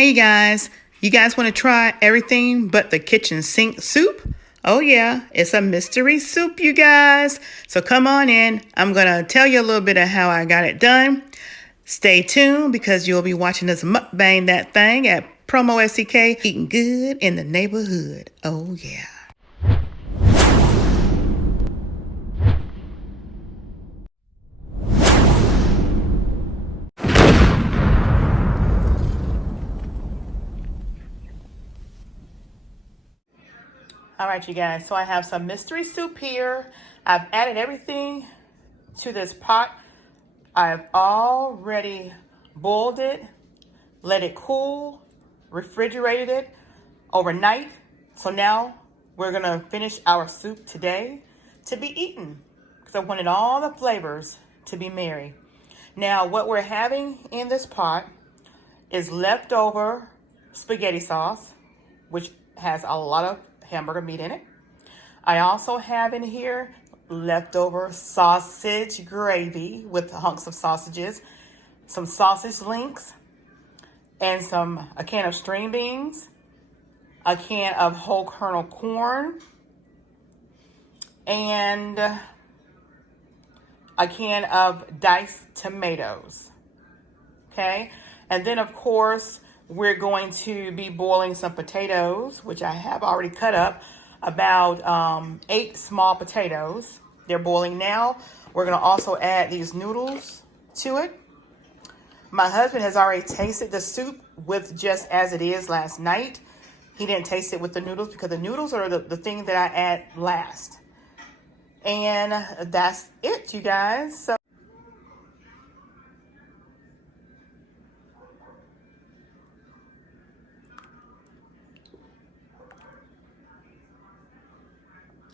Hey guys, you guys want to try everything but the kitchen sink soup? Oh yeah, it's a mystery soup, you guys. So come on in. I'm going to tell you a little bit of how I got it done. Stay tuned because you'll be watching us mukbang that thing at PromoSTK, eating good in the neighborhood. Oh yeah. All right, you guys, so I have some mystery soup here. I've added everything to this pot. I've already boiled it, let it cool, refrigerated it overnight. So now we're gonna finish our soup today to be eaten because I wanted all the flavors to be merry. Now what we're having in this pot is leftover spaghetti sauce, which has a lot of hamburger meat in it. I also have in here leftover sausage gravy with hunks of sausages, some sausage links, and a can of string beans, a can of whole kernel corn, and a can of diced tomatoes. Okay, and then of course we're going to be boiling some potatoes, which I have already cut up, about 8 small potatoes. They're boiling now. We're going to also add these noodles to it. My husband has already tasted the soup with just as it is last night. He didn't taste it with the noodles because the noodles are the thing that I add last. And that's it, you guys. So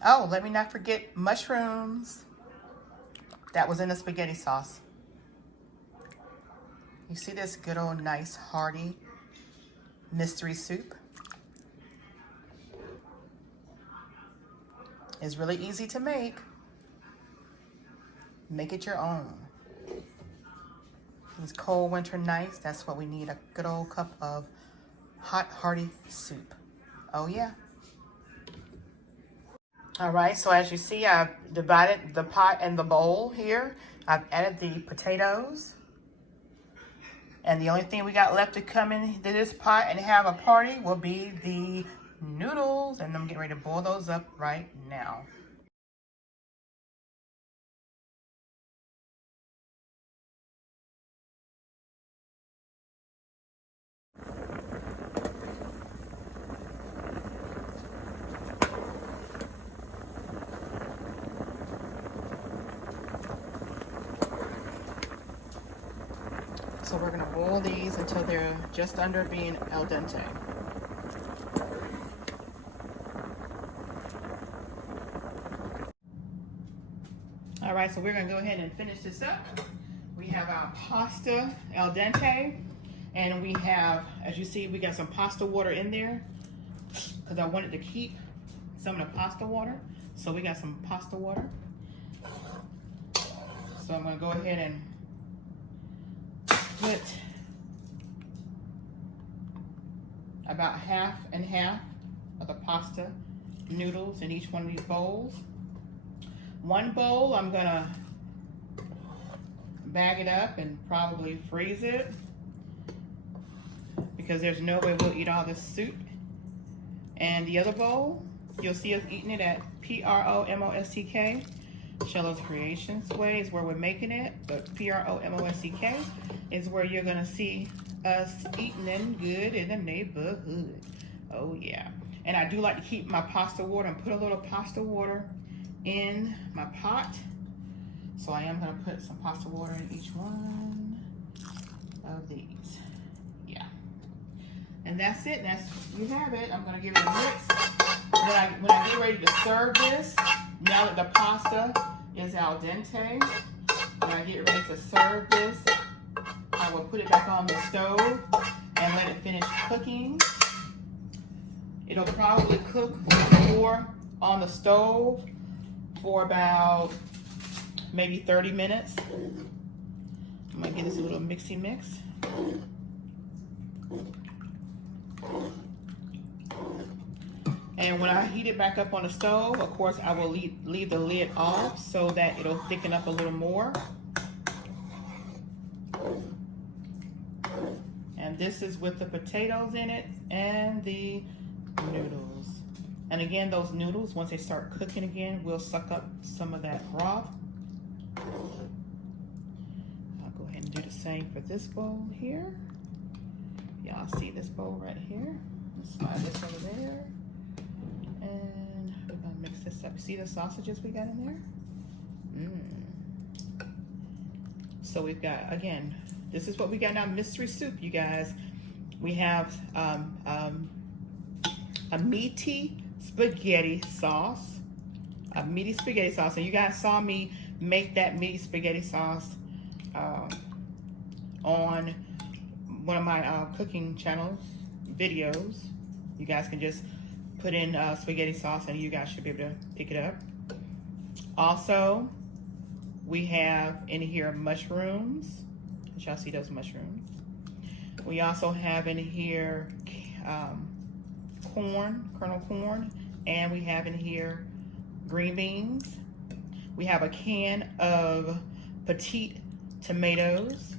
oh, let me not forget mushrooms. That was in the spaghetti sauce. You see this good old nice hearty mystery soup? It's really easy to make. Make it your own. These cold winter nights, that's what we need, a good old cup of hot hearty soup. Oh yeah. All right, so as you see, I've divided the pot and the bowl here. I've added the potatoes. And the only thing we got left to come into this pot and have a party will be the noodles. And I'm getting ready to boil those up right now. So we're gonna boil these until they're just under being al dente. All right, so we're gonna go ahead and finish this up. We have our pasta al dente, and we have, as you see, we got some pasta water in there because I wanted to keep some of the pasta water. So we got some pasta water. So I'm gonna go ahead and put about half and half of the pasta noodles in each one of these bowls. One bowl, I'm gonna bag it up and probably freeze it because there's no way we'll eat all this soup. And the other bowl, you'll see us eating it at PromoSTK. Shello's Creations way is where we're making it, but PromoSTK is where you're gonna see us eating and good in the neighborhood. Oh yeah. And I do like to keep my pasta water and put a little pasta water in my pot. So I am gonna put some pasta water in each one of these. Yeah. And that's it, you have it. I'm gonna give it a mix. When I get ready to serve this, now that the pasta is al dente, when I get ready to serve this, I will put it back on the stove and let it finish cooking. It'll probably cook more on the stove for about maybe 30 minutes. I'm gonna give this a little mixy mix. And when I heat it back up on the stove, of course, I will leave the lid off so that it'll thicken up a little more. And this is with the potatoes in it and the noodles. And again, those noodles, once they start cooking again, will suck up some of that broth. I'll go ahead and do the same for this bowl here. Y'all see this bowl right here? Let's slide this over there. And we're gonna mix this up. See the sausages we got in there? So we've got, again, this is what we got now, mystery soup, you guys. We have a meaty spaghetti sauce. A meaty spaghetti sauce. And you guys saw me make that meaty spaghetti sauce on one of my cooking channels videos. You guys can just put in spaghetti sauce and you guys should be able to pick it up. Also, we have in here mushrooms. Did y'all see those mushrooms? We also have in here corn, kernel corn, and we have in here green beans. We have a can of petite tomatoes.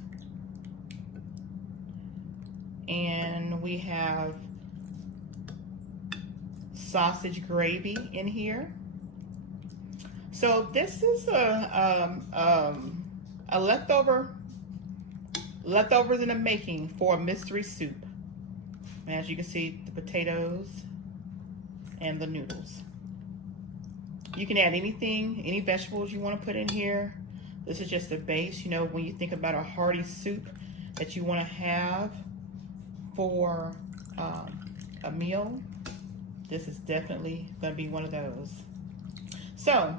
And we have sausage gravy in here. So this is a leftovers in the making for a mystery soup. And as you can see, the potatoes and the noodles. You can add anything, any vegetables you want to put in here. This is just the base. You know, when you think about a hearty soup that you want to have for a meal, this is definitely going to be one of those. So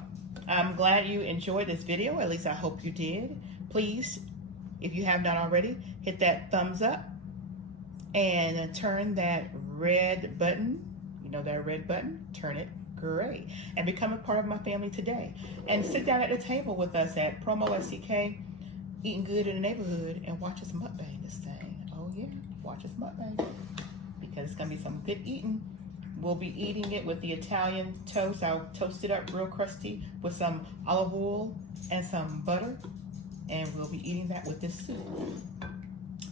I'm glad you enjoyed this video. At least I hope you did. Please, if you have not already, hit that thumbs up and turn that red button. You know that red button? Turn it gray and become a part of my family today. And sit down at the table with us at PromoSTK, eating good in the neighborhood, and watch us mukbang this thing. Oh yeah, watch us mukbang, because it's gonna be some good eating. We'll be eating it with the Italian toast. I'll toast it up real crusty with some olive oil and some butter, and we'll be eating that with this soup.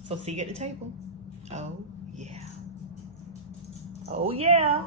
So see you at the table. Oh yeah. Oh yeah.